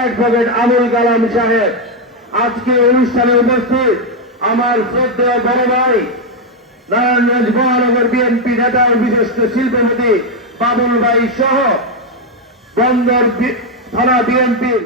Advocate Abul Kalam সাহেব, আজকে অনুষ্ঠানে উপস্থিত আমার শ্রদ্ধেয় বড় ভাই নারায়ণগঞ্জ মহানগর বিএনপি নেতা ও বিশিষ্ট শিল্পপতি বাবুল ভাই সহ বন্দর থানা বিএনপির।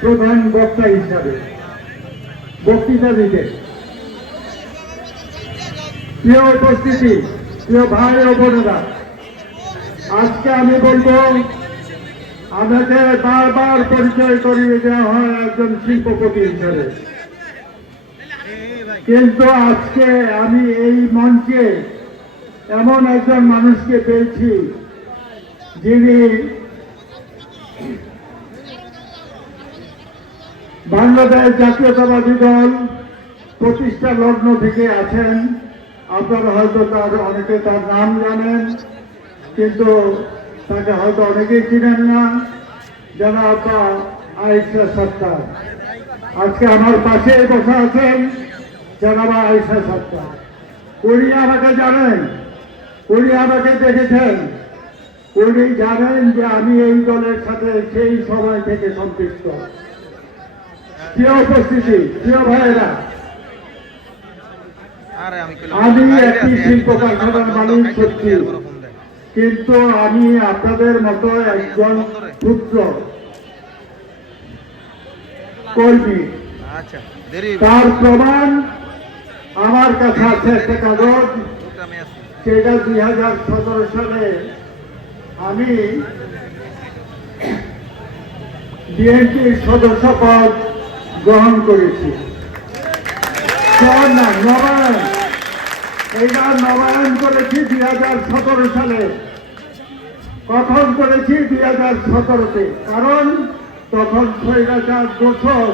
প্রধান বক্তা হিসাবে বক্তৃতা দিতে প্রিয় উপস্থিতি প্রিয় ভাই ও বোনেরা আজকে আমি বলব আমাকে বারবার পরিচয় করিয়ে দেওয়া হয় একজন শিল্পপতি হিসেবে। কিন্তু আজকে আমি এই মঞ্চে এমন একজন মানুষকে পেয়েছি, যিনি বাংলাদেশ জাতীয়তাবাদী দল প্রতিষ্ঠা লগ্ন থেকে আছেন। আপনারা হয়তো তার অনেকে তার নাম জানেন, কিন্তু তাকে হয়তো অনেকেই চিনেন না। যারা আপনার আয়েশা সত্তার। আজকে আমার পাশে বসা আছেন জানাবা আয়েশা সত্তার। উনি আমাকে জানেন উনি আমাকে দেখেছেন। উনি জানেন যে আমি এই দলের সাথে সেই সময় থেকে সম্পৃক্ত। প্রিয় উপস্থিতি প্রিয় ভাইয়েরা আমি একটি শিল্প কারখানার মালিক সত্যি। কিন্তু আমি আপনাদের মতো একজন পুত্র। কর্মী। আচ্ছা তার প্রমাণ আমার কাছে আছে একটা কাগজ। সেটা দুই হাজার সতেরো সালে আমি বিএনপির সদস্য পদ গ্রহণ করেছি। নবায়ন। এইটা নবায়ন করেছি দুই হাজার সতেরো সালে। গঠন করেছি দুই হাজার সতেরোতে। কারণ তখন স্বৈরাচার বছর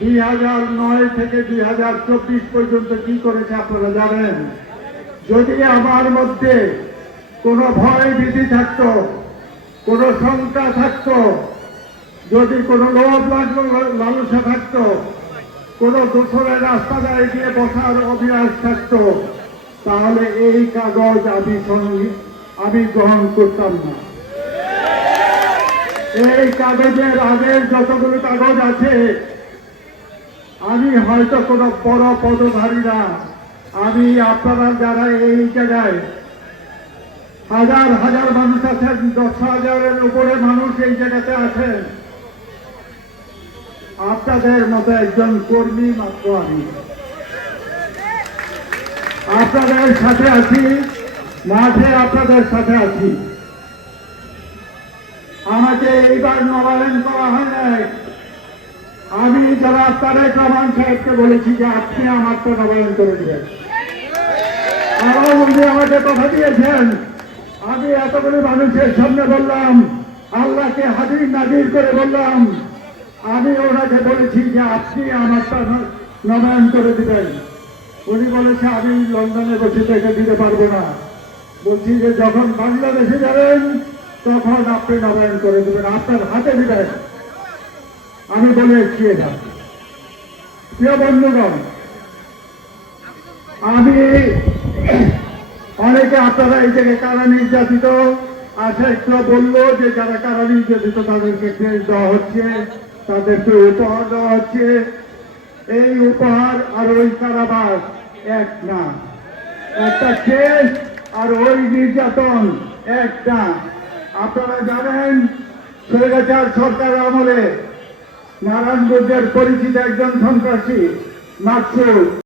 দুই হাজার নয় থেকে দুই হাজার চব্বিশ পর্যন্ত কি করেছে আপনারা জানেন? যদি আমার মধ্যে কোনো ভয় ভীতি থাকতো, কোনো শঙ্কা থাকতো, যদি কোনো লোভ লাগল লালসা থাকতো, কোনো দোসরের রাস্তায় গিয়ে বসার অভিলাষ থাকতো তাহলে এই কাগজ আমি সঙ্গে আমি গ্রহণ করতাম না। এই কাগজের আগের যতগুলো কাগজ আছে, আমি হয়তো কোনো বড় পদধারী না। আমি আপনারা যারা এই জায়গায় হাজার হাজার মানুষ আছেন, দশ হাজারের উপরে মানুষ এই জায়গাতে আছেন, আপনাদের মতো একজন কর্মী মাত্র আমি। আপনাদের সাথে আছি, মাঠে আপনাদের সাথে আছি। আমাকে এইবার নবায়ন করা হয় নাই। আমি যারা তারেক রহমান সাহেবকে বলেছি যে আপনি আমার তো নবায়ন করে দিবেন। আরও উনি আমাকে কথা দিয়েছেন। আমি এতগুলি মানুষের সামনে বললাম, আল্লাহকে হাজির নাজির করে বললাম। আমি ওনাকে বলেছি যে আপনি আমারটা নবায়ন করে দিবেন। উনি বলেছে, আমি লন্ডনে বসে এটা দিতে পারব না। বলছি যে, যখন বাংলাদেশে যাবেন, তখন আপনি নবায়ন করে দেবেন, আপনার হাতে দিবেন আমি বলে এসছি এটা প্রিয় বন্ধুগণ, আমি অনেকে আপনারা এই জায়গায় কারা নির্যাতিত আশা একটু বলল যে, যারা কারা নির্যাতিত, তাদেরকে দেওয়া হচ্ছে, তাদেরকে উপহার দেওয়া হচ্ছে। এই উপহার আর ওই কারাবাস এক না। একটা কেস আর ওই নির্যাতন এক না। আপনারা জানেন, স্বৈরাচার সরকার আমলে নারায়ণগঞ্জের পরিচিত একজন সন্ত্রাসী, মাকসুদ